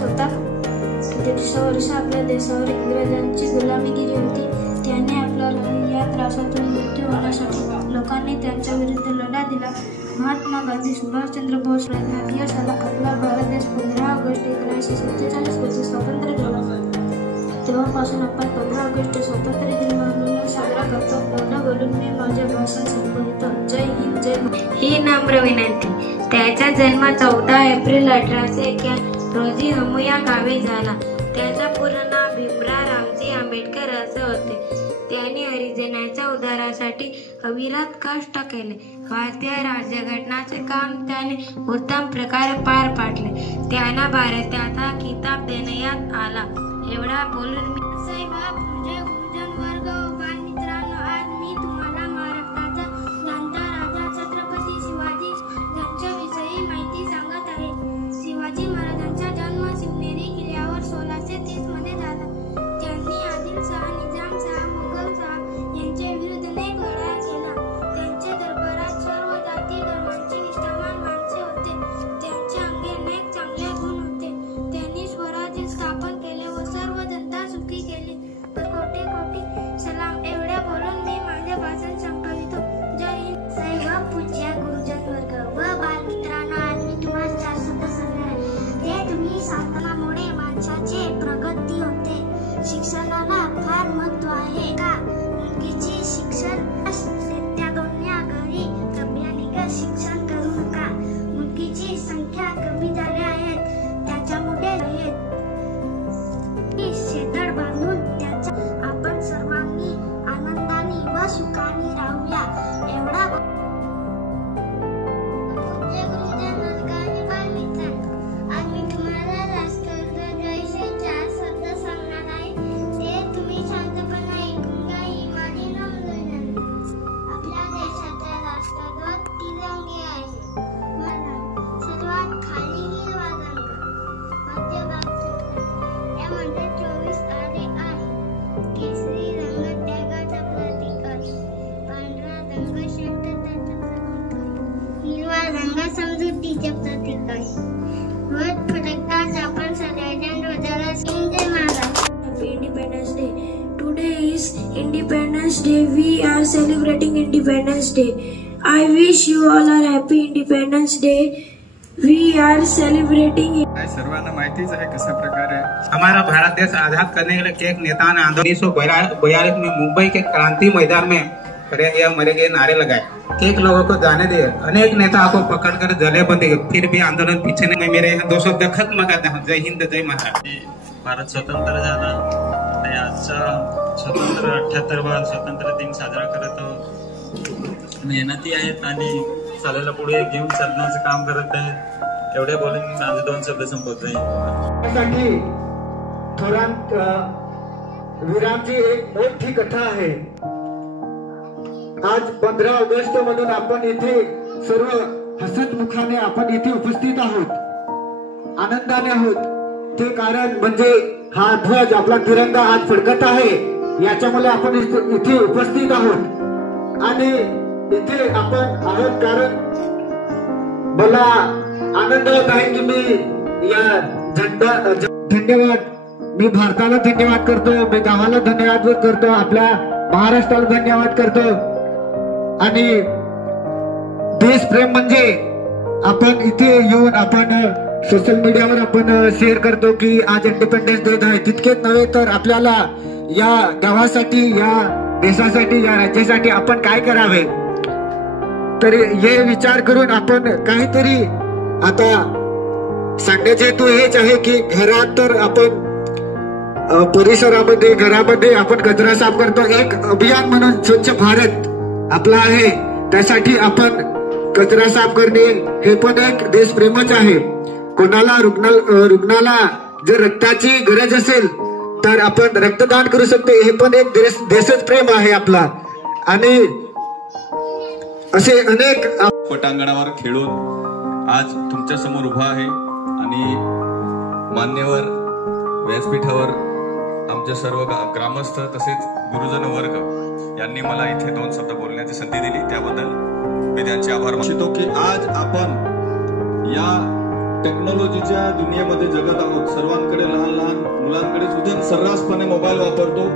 होता. 150 वर्ष आपल्या देशावर इंग्रजांची गुलामीगिरी होती. त्याने आपल्याला या त्रासातून मुक्ती होण्यासाठी लोकांनी त्यांच्या विरुद्ध लढा दिला. महात्मा गांधी, सुभाषचंद्र बोस यांना यश आला. आपला भारत देश 15 ऑगस्ट 1947 रोजी स्वातंत्र्य झाला. तेव्हापासून आपण 15 ऑगस्ट स्वातंत्र्य दिन म्हणून साजरा करतो. एवढं बोलून मी माझे भाषण संपवितो. जय हिंद, जय महाराष्ट्र. ही नम्र विनंती. त्याचा जन्म 14 एप्रिल 1891 रोजी हमू या गावी झाला. त्याचा पूर्ण नाव भीमराव रामजी आंबेडकर असे होते. त्यांनी हरिजनांच्या उद्धारासाठी अविरत कष्ट केले. भारतीय राज्यघटनाचे काम त्याने उत्तम प्रकारे पार पाडले. त्यांना भारताचा किताब देण्यात आला. एवढा बोलून मी साहेब तुझे गुरुजन वर्ग व बालमित्रांनो, आज मी तुम्हाला महाराष्ट्राचा जाणता राजा छत्रपती शिवाजी यांच्याविषयी माहिती सांगत आहे. शिवाजी महाराजांचा जन्म शिवनेरी किल्ल्यावर 1630 मध्ये झाला. त्यांनी आदिलशाह, निजामशाह, मुघलशाह यांच्या विरुद्ध अनेक लढाया केल्या. त्यांच्या दरबारात सर्व जाती धर्मांची निष्ठावान माणसे होते. त्यांच्या अंगी अनेक चांगले गुण होते. त्यांनी स्वराज्य स्थापन केले व सर्व जनता सुखी केली. कोटी कोटी सलाम. एवढे बोलून मी माझे भाषण संपवितो. जय हिंद. साहेब, पूज्य गुरुजन वर्ग व बालमित्रांनो, आज मी तुम्हाला 4 शब्द सांगणार आहे. ते तुम्ही शासनामुळे माणसाचे प्रगती होते. शिक्षणाला फार महत्त्व आहे का? मुलगीचे शिक्षण त्या दोन्ही घरी कमी शिक्षण करू नका. मुलगीची संख्या कमी झाली आहे. त्याच्यामुळे शेतड बांधून त्याच्या आपण सर्वांनी आनंदाने व सुखाने राहूया. एवढा समजुतीचे प्रतीक आहे. मत फटकताच आपण सगळ्यांना रोजाला जय Maharashtra. Happy Independence Day. Today is Independence Day. We are celebrating Independence Day. I wish you all are happy Independence Day. We are celebrating. सर्वांना माहितीच है कसा प्रकार है. हमारा भारत देश आजाद करने के लिए एक नेता ने 1942 में मुंबई के क्रांति मैदान में खड़े या मरे गए नारे लगाए. एक लोगों को जाने दिए. अनेक नेताओं को पकड़कर जले बंद किए. फिर भी आंदोलन पीछे नहीं. मेरे यहाँ 2 शब्द खत्म करते हैं. जय हिंद, जय महाराष्ट्र. भारत स्वतंत्र झाला आणि आजचा स्वतंत्र 78वा स्वातंत्र्य दिन साजरा करत आहोत. मेहनती आहेत आणि चालायला पुढे घेऊन चालण्याचं काम करत आहेत. एवढे बोलून मी माझे 2 शब्द संपवतोय. त्यासाठी थोरात वीरांची एक मोठी कथा आहे. आज 15 ऑगस्ट म्हणून आपण इथे सर्व हसतमुखाने आपण इथे उपस्थित आहोत. आनंदाने आहोत. ते कारण म्हणजे हा ध्वज आपला तिरंगा आज फडकत आहे. याच्यामुळे आपण इथे उपस्थित आहोत आणि इथे आपण आहोत कारण मला आनंद होत आहे की मी या धन्यवाद मी भारताला धन्यवाद करतो, मी गावाला धन्यवाद करतो, आपल्या महाराष्ट्राला धन्यवाद करतो. आणि देशप्रेम म्हणजे आपण इथे येऊन आपण सोशल मीडियावर आपण शेअर करतो की आज इंडिपेंडन्स डे आहे. तितकेच नव्हे तर आपल्याला या गावासाठी, या देशासाठी, या राज्यासाठी आपण काय करावे, तर हे विचार करून आपण काहीतरी आता सांगण्याचे हेतू हेच आहे की घरात तर आपण परिसरामध्ये, घरामध्ये आपण कचरा साफ करतो. एक अभियान म्हणून स्वच्छ भारत आपला आहे, त्यासाठी आपण कचरा साफ करणे हे पण एक देशप्रेमच आहे. कोणाला रुग्णाला जर रक्ताची गरज असेल तर आपण रक्तदान करू शकतो, हे पण एक देशच प्रेम आहे आपला. आणि असे अनेक पटांगणावर खेळून आज तुमच्या समोर उभा आहे आणि मान्यवर व्यासपीठावर आमचे सर्व ग्रामस्थ तसेच गुरुजन वर्ग यांनी मला इथे 2 शब्द बोलण्याची संधी दिली, त्याबद्दल मी त्यांचे आभार मानतो. की आज आपण या टेक्नॉलॉजीच्या दुनियेमध्ये जगत आहोत. सर्वांकडे, लहान लहान मुलांकडे सुद्धा सर्रासपणे मोबाईल वापरतो.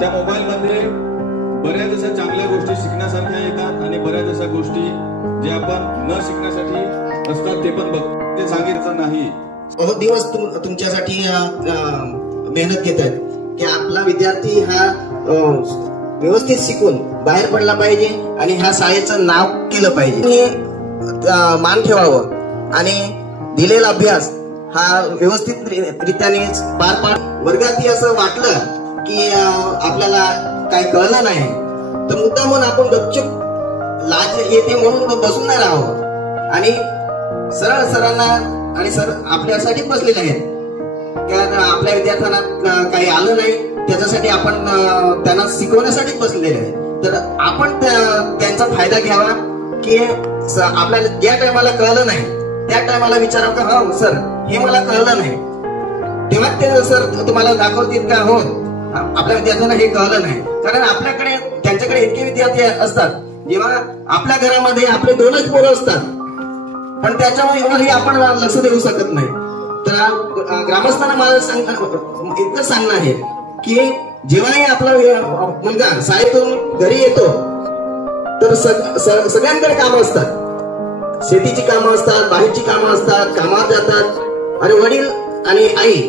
त्या मोबाईलमध्ये बऱ्याच अशा चांगल्या गोष्टी शिकण्यासारख्या येतात आणि बऱ्याच अशा गोष्टी जे आपण न शिकण्यासाठी असतात ते पण बघतो. ते सांगितलं नाही. बहुत दिवस तुमच्यासाठी मेहनत घेत आहेत की आपला विद्यार्थी हा व्यवस्थित शिकून बाहेर पडला पाहिजे आणि ह्या शाळेचं नाव केलं पाहिजे. मान ठेवावं आणि दिलेला अभ्यास हा व्यवस्थित रित्याने पार पाड. वर्गात असं वाटलं की आपल्याला काय कळलं नाही तर मुद्दा म्हणून आपण गपचूप लाज येते म्हणून बसून नाही राहावं आणि सरळ सरांना आणि सर आपल्यासाठी बसलेले आहेत. कारण आपल्या विद्यार्थ्यांना काही आलं नाही त्याच्यासाठी आपण त्यांना शिकवण्यासाठी बसलेले आहे. तर आपण त्यांचा फायदा घ्यावा की आपल्याला ज्या टायमाला कळलं नाही त्या टायमाला विचारावं का हो सर हे मला कळलं नाही, तेव्हा ते सर तुम्हाला दाखवतील का हो आपल्या विद्यार्थ्यांना हे कळलं नाही. कारण आपल्याकडे त्यांच्याकडे इतके विद्यार्थी असतात, जेव्हा आपल्या घरामध्ये आपले 2च पोरं असतात पण त्याच्यामुळे आपण लक्ष देऊ शकत नाही. तर ग्रामस्थांना मला इतकं सांगणं आहे की जेव्हाही आपला मुलगा शाळेतून घरी येतो तर सगळ्यांकडे कामं असतात, शेतीची कामं असतात, बाहेरची कामं असतात, कामावर जातात आणि वडील आणि आई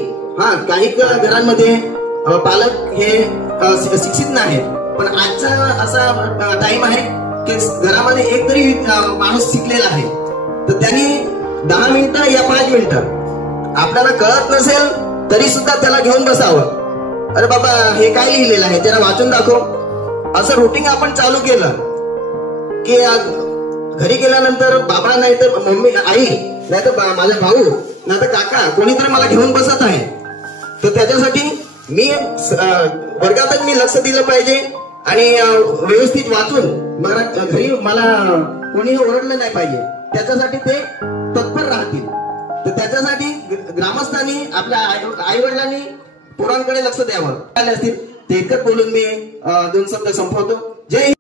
काही घरांमध्ये पालक हे शिक्षित नाही. पण आजचा असा टाइम आहे की घरामध्ये एक तरी माणूस शिकलेला आहे तर त्यांनी 10 मिनिटं या 5 मिनिटं आपल्याला कळत नसेल तरी सुद्धा त्याला घेऊन बसावं. अरे बाबा हे काय लिहिलेलं आहे त्याला वाचून दाखव. असं रुटीन आपण चालू केलं की घरी गेल्यानंतर बाबा नाही तर मम्मी, आई नाही तर माझा भाऊ नाही तर काका कोणीतरी मला घेऊन बसत आहे. तर त्याच्यासाठी मी वर्गातच मी लक्ष दिलं पाहिजे आणि व्यवस्थित वाचून घरी मला कोणीही ओरडलं नाही पाहिजे. त्याच्यासाठी ते तत्पर राहतील. तर त्याच्यासाठी ग्रामस्थांनी आपल्या आई वडिलांनी पोरांकडे लक्ष द्यावं. असतील ते एकच बोलून मी 2 शब्द संपवतो. जय